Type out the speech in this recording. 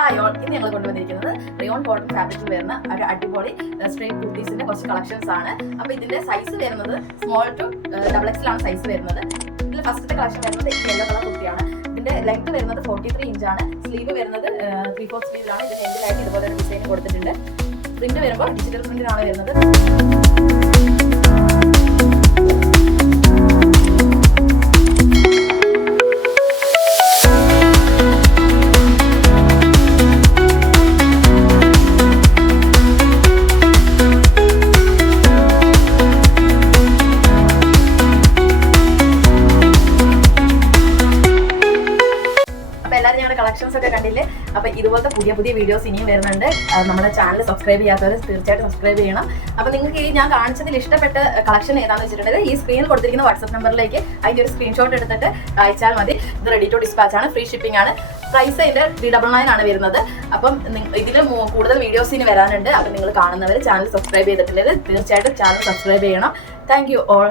Hi all, ഇന്ന് ഞങ്ങൾ കൊണ്ടുവന്നിരിക്കുന്നത് റിയോൺ കോട്ടൺ ഫാബ്രിക്കിൽ വരുന്ന ഒരു അടിപൊളി സ്ട്രേറ്റ് കുർത്തീസിന്റെ കുറച്ച് കളക്ഷൻസ് ആണ്. അപ്പോൾ ഇതിന്റെ സൈസ് വരുന്നത് സ്മോൾ ടു XXL ആണ് സൈസ് വരുന്നത്. ഇതിൽ ഫസ്റ്റത്തെ കളക്ഷൻ വരുന്നത് യെല്ലോ കളർ കുർത്തിയാണ്. ഇതിന്റെ ലെങ്ത് വരുന്നത് 43 ഇഞ്ചാണ്. സ്ലീവ് വരുന്നത് 3/4 സ്ലീവിലാണ്. ഇതിന്റെ എൻഡിലായിട്ട് ഇതുപോലെ ഒരു ഡിസൈൻ കൊടുത്തിട്ടുണ്ട്. പ്രിന്റ് വരുമ്പോൾ ഡിജിറ്റൽ പ്രിന്റിലാണ് വരുന്നത്. എല്ലാവരും ഞങ്ങളുടെ കളക്ഷൻസ് ഒക്കെ കണ്ടില്ലേ? അപ്പോൾ ഇതുപോലത്തെ പുതിയ പുതിയ വീഡിയോസ് ഇനിയും വരുന്നുണ്ട്. നമ്മുടെ ചാനൽ സബ്സ്ക്രൈബ് ചെയ്യാത്തവർ തീർച്ചയായിട്ടും സബ്സ്ക്രൈബ് ചെയ്യണം. അപ്പോൾ നിങ്ങൾക്ക് ഈ ഞാൻ കാണിച്ചതിൽ ഇഷ്ടപ്പെട്ട കളക്ഷൻ ഏതാണെന്ന് വെച്ചിട്ടുണ്ടെങ്കിൽ ഈ സ്ക്രീനിൽ കൊടുത്തിരിക്കുന്ന വാട്സ്ആപ്പ് നമ്പറിലേക്ക് അതിൻ്റെ ഒരു സ്ക്രീൻഷോട്ട് എടുത്തിട്ട് അയച്ചാൽ മതി. ഇത് റെഡി ടു ഡിസ്പാച്ച് ആണ്, ഫ്രീ ഷിപ്പിംഗ് ആണ്. പ്രൈസ് അതിൻ്റെ 399 ആണ് വരുന്നത്. അപ്പം ഇതിൽ കൂടുതൽ വീഡിയോസ് ഇനി വരാനുണ്ട്. അപ്പം നിങ്ങൾ കാണുന്നവർ ചാനൽ സബ്സ്ക്രൈബ് ചെയ്തിട്ടുണ്ടെങ്കിൽ തീർച്ചയായിട്ടും ചാനൽ സബ്സ്ക്രൈബ് ചെയ്യണം. Thank you all.